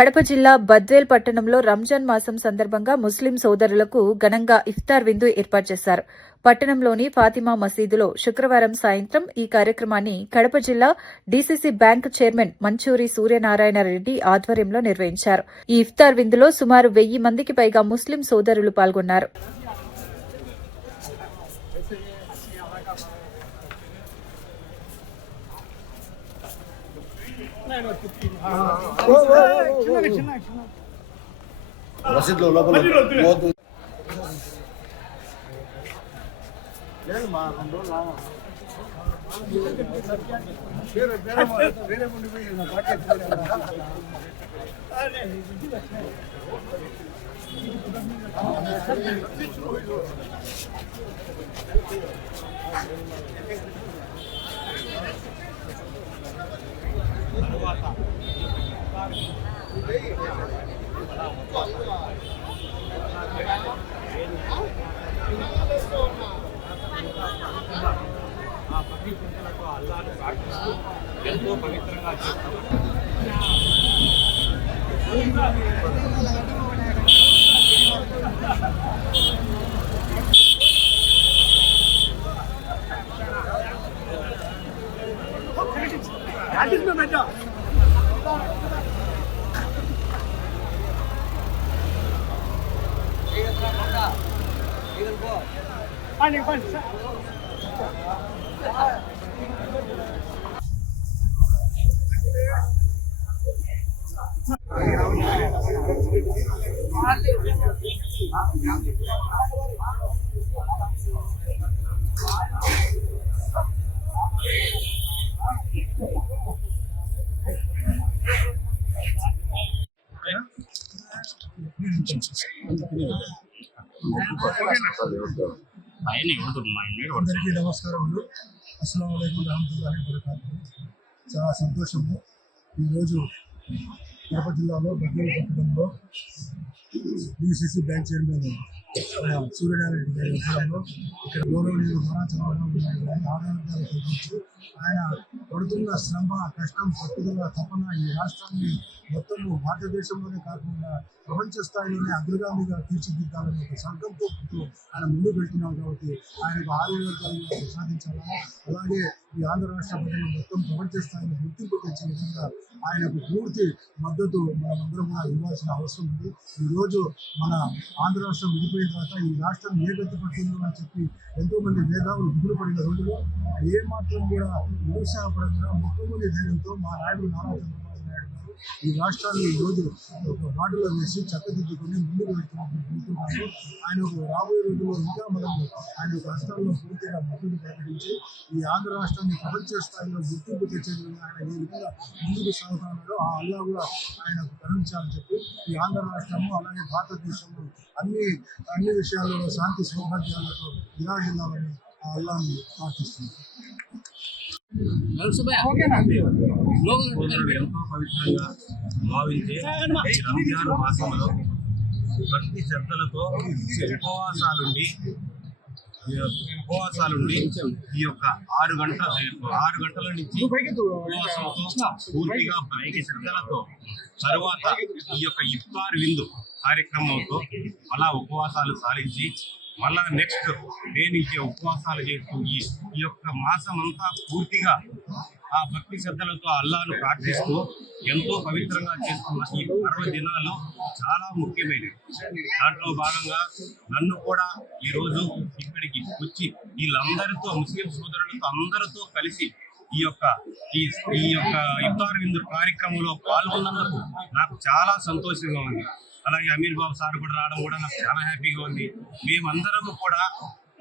కడప జిల్లా బద్వేల్ పట్టణంలో రంజాన్ మాసం సందర్భంగా ముస్లిం సోదరులకు ఘనంగా ఇఫ్తార్ విందు ఏర్పాటు చేశారు. పట్టణంలోని ఫాతిమా మసీదులో శుక్రవారం సాయంత్రం ఈ కార్యక్రమాన్ని కడప జిల్లా DCC bank chairman manchurian Suryanarayana Reddy ఆధ్వర్యంలో నిర్వహించారు. ఈ ఇఫ్తార్ విందులో సుమారు 1000 మందికి పైగా ముస్లిం సోదరులు పాల్గొన్నారు. మసీద్లో లోపల అల్లాహ్ను ప్రార్థిస్తూ ఎంతో పవిత్రంగా చేస్తాం. అందరికీ నమస్కారములు. అస్సలాము అలైకుం రహమతుల్లాహి వబరకాతుహు. చాలా సంతోషము. ఈరోజు కడప జిల్లాలో బద్వేల్ పట్టణంలో DCC bank chairman Suryanarayana Reddy గారి ఆధ్వర్యంలో ఇక్కడ గౌరవనీయులు నారా చంద్రబాబు నాయుడు గారి ఆదాయాలు కల్పించి ఆయన పడుతున్న శ్రమ, కష్టం, పట్టుదల, తపన ఈ రాష్ట్రాన్ని మొత్తము భారతదేశంలోనే కాకుండా ప్రపంచ స్థాయిలోనే అగ్రగామిగా తీర్చిదిద్దాలని ఒక సంకల్పంతో ఆయన ముందుకు వెళ్తున్నాం. కాబట్టి ఆయనకు ఆరోగ్యాలు ప్రసాదించాలని, అలాగే ఈ ఆంధ్ర రాష్ట్ర ప్రజలు మొత్తం ప్రపంచ స్థాయిలో గుర్తింపు తెచ్చే విధంగా ఆయనకు పూర్తి మద్దతు మనమందరం కూడా ఇవ్వాల్సిన అవసరం ఉంది. ఈరోజు మన ఆంధ్ర రాష్ట్రం విడిపోయిన తర్వాత ఈ రాష్ట్రం ఏ గతి పడుతుందో అని చెప్పి ఎంతోమంది మేధావులు దిగులుపడిన రోజులో ఏమాత్రం కూడా నిరుత్సాహపడకుండా మొట్టమొదటి ధైర్యంతో మా నాయుడు నారా చంద్రబాబు నాయుడు గారు ఈ రాష్ట్రాన్ని ఈరోజు ఒక బాటలో వేసి చక్కదిద్దుకొని ముందుకు వెళ్తున్నాము. ఆయనకు రాబోయే రోజుల్లో ఇంకా మనము ఆయన ఒక రాష్ట్రాల్లో పూర్తిగా మద్దతు ప్రకటించి ఈ ఆంధ్ర రాష్ట్రాన్ని ప్రపంచ స్థాయిలో గుర్తింపు తెచ్చే విధంగా ఆయన ఏ విధంగా ముందుకు సాగుతున్నాడో ఆ అల్లా కూడా ఆయనకు కరుణించాలని చెప్పి ఈ ఆంధ్ర రాష్ట్రము అలాగే భారతదేశంలో అన్ని విషయాల్లో శాంతి సౌభాగ్యాలతో విరాజిల్లాలని ఆ అల్లాని ప్రార్థిస్తున్నాం. ఎంతో పవిత్రంగా భావించే రంజాన్ మాసంలో భక్తి శ్రద్ధలతో ఉపవాసాలుండి ఈ యొక్క 6 గంటల నుంచి ఉపవాసంతో పూర్తిగా భక్తి శ్రద్ధలతో తరువాత ఈ యొక్క ఇఫ్తార్ విందు కార్యక్రమంతో అలా ఉపవాసాలు సాధించి మళ్ళా నెక్స్ట్ డే నుంచి ఉపవాసాలు చేస్తూ ఈ యొక్క మాసం అంతా పూర్తిగా ఆ భక్తి శ్రద్ధలతో అల్లాహ్ను ప్రార్థిస్తూ ఎంతో పవిత్రంగా చేస్తున్న ఈ పర్వదినాలు చాలా ముఖ్యమైనవి. దాంట్లో భాగంగా నన్ను కూడా ఈరోజు ఇక్కడికి వచ్చి వీళ్ళందరితో ముస్లిం సోదరులతో అందరితో కలిసి ఈ యొక్క ఇఫ్తార్ విందు కార్యక్రమంలో పాల్గొన్నందుకు నాకు చాలా సంతోషంగా ఉంది. అలాగే అమీర్ బాబు సార్ కూడా రావడం కూడా నాకు చాలా హ్యాపీగా ఉంది. మేమందరము కూడా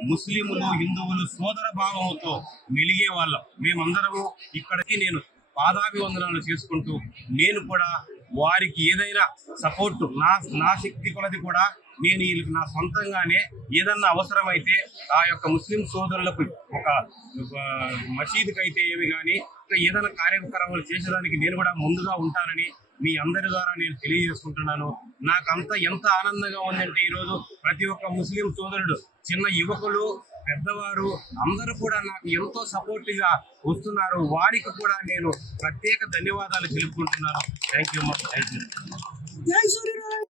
ముస్లింలు, హిందువులు సోదర భావంతో మెలిగే వాళ్ళం. మేమందరము ఇక్కడికి నేను పాదాభివందనాలు చేసుకుంటూ నేను కూడా వారికి ఏదైనా సపోర్టు నా శక్తి కొలది కూడా నేను వీళ్ళకి నా సొంతంగానే ఏదన్నా అవసరమైతే ఆ యొక్క ముస్లిం సోదరులకు ఒక మసీదుకి అయితే ఏమి కానీ ఏదైనా కార్యక్రమాలు చేసేదానికి నేను కూడా ముందుగా ఉంటానని మీ అందరి ద్వారా నేను తెలియజేసుకుంటున్నాను. నాకంతా ఎంత ఆనందంగా ఉందంటే ఈరోజు ప్రతి ఒక్క ముస్లిం సోదరుడు, చిన్న యువకులు, పెద్దవారు అందరూ కూడా నాకు ఎంతో సపోర్టివ్గా వస్తున్నారు. వారికి కూడా నేను ప్రత్యేక ధన్యవాదాలు తెలుపుకుంటున్నాను. Thank you. జై సూర్య